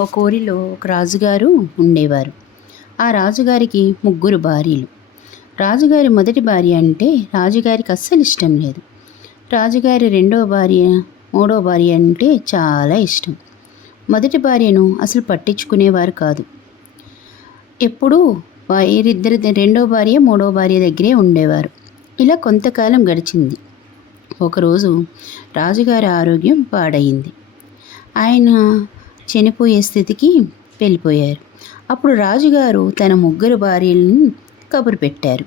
ఒక ఊరిలో ఒక రాజుగారు ఉండేవారు. ఆ రాజుగారికి ముగ్గురు భార్యలు. రాజుగారి మొదటి భార్య అంటే రాజుగారికి అస్సలు ఇష్టం లేదు. రాజుగారి రెండో భార్య, మూడో భార్య అంటే చాలా ఇష్టం. మొదటి భార్యను అసలు పట్టించుకునేవారు కాదు. ఎప్పుడూ వీరిద్దరి రెండో భార్య, మూడో భార్య దగ్గరే ఉండేవారు. ఇలా కొంతకాలం గడిచింది. ఒకరోజు రాజుగారి ఆరోగ్యం పాడయింది. ఆయన చనిపోయే స్థితికి వెళ్ళిపోయారు. అప్పుడు రాజుగారు తన ముగ్గురు భార్యలను కబురు పెట్టారు.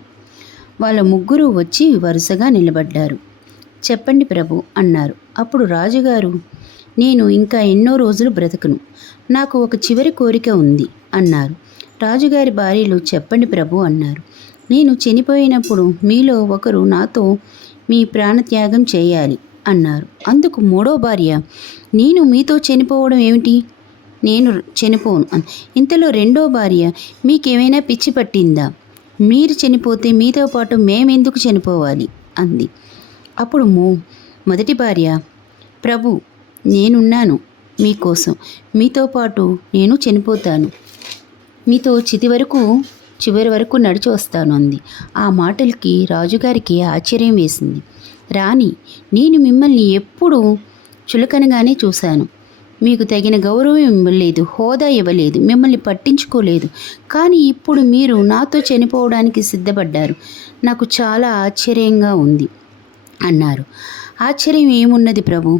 వాళ్ళ ముగ్గురు వచ్చి వరుసగా నిలబడ్డారు. చెప్పండి ప్రభు అన్నారు. అప్పుడు రాజుగారు, నేను ఇంకా ఎన్నో రోజులు బ్రతకను, నాకు ఒక చివరి కోరిక ఉంది అన్నారు. రాజుగారి భార్యలు చెప్పండి ప్రభు అన్నారు. నేను చనిపోయినప్పుడు మీలో ఒకరు నాతో మీ ప్రాణత్యాగం చేయాలి అన్నారు. అందుకు మూడో భార్య, నేను మీతో చనిపోవడం ఏమిటి, నేను చనిపోను. ఇంతలో రెండో భార్య, మీకేమైనా పిచ్చి పట్టిందా, మీరు చనిపోతే మీతో పాటు మేమెందుకు చనిపోవాలి అంది. అప్పుడు మొదటి భార్య, ప్రభు నేనున్నాను మీకోసం, మీతో పాటు నేను చనిపోతాను, మీతో చివరి వరకు నడిచి వస్తాను అంది. ఆ మాటలకి రాజుగారికి ఆశ్చర్యం వేసింది. రాణి, నేను మిమ్మల్ని ఎప్పుడూ చులకనగానే చూశాను. మీకు తగిన గౌరవం ఇవ్వలేదు, హోదా ఇవ్వలేదు, మిమ్మల్ని పట్టించుకోలేదు. కానీ ఇప్పుడు మీరు నాతో చనిపోవడానికి సిద్ధపడ్డారు. నాకు చాలా ఆశ్చర్యంగా ఉంది అన్నారు. ఆశ్చర్యం ఏమున్నది ప్రభు,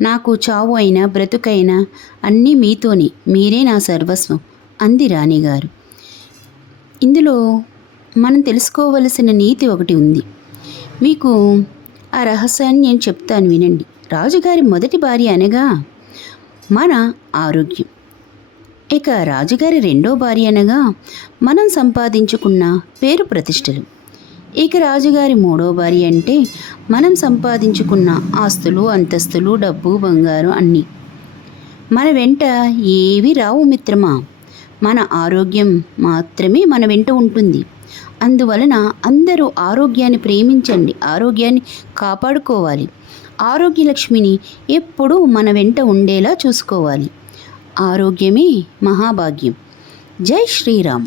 నాకు చావు అయినా బ్రతుకైనా అన్నీ మీతోనే, మీరే నా సర్వస్వం అంది రాణిగారు. ఇందులో మనం తెలుసుకోవలసిన నీతి ఒకటి ఉంది. మీకు ఆ రహస్యాన్ని నేను చెప్తాను, వినండి. రాజుగారి మొదటి భార్య అనగా మన ఆరోగ్యం. ఇక రాజుగారి రెండో భార్య అనగా మనం సంపాదించుకున్న పేరు ప్రతిష్టలు. ఇక రాజుగారి మూడో భార్య అంటే మనం సంపాదించుకున్న ఆస్తులు, అంతస్తులు, డబ్బు, బంగారం అన్నీ. మన వెంట ఏవి రావు మిత్రమా, మన ఆరోగ్యం మాత్రమే మన వెంట ఉంటుంది. అందువలన అందరూ ఆరోగ్యాన్ని ప్రేమించండి, ఆరోగ్యాన్ని కాపాడుకోవాలి. ఆరోగ్య లక్ష్మిని ఎప్పుడూ మన వెంట ఉండేలా చూసుకోవాలి. ఆరోగ్యమే మహాభాగ్యం. జై శ్రీరామ్.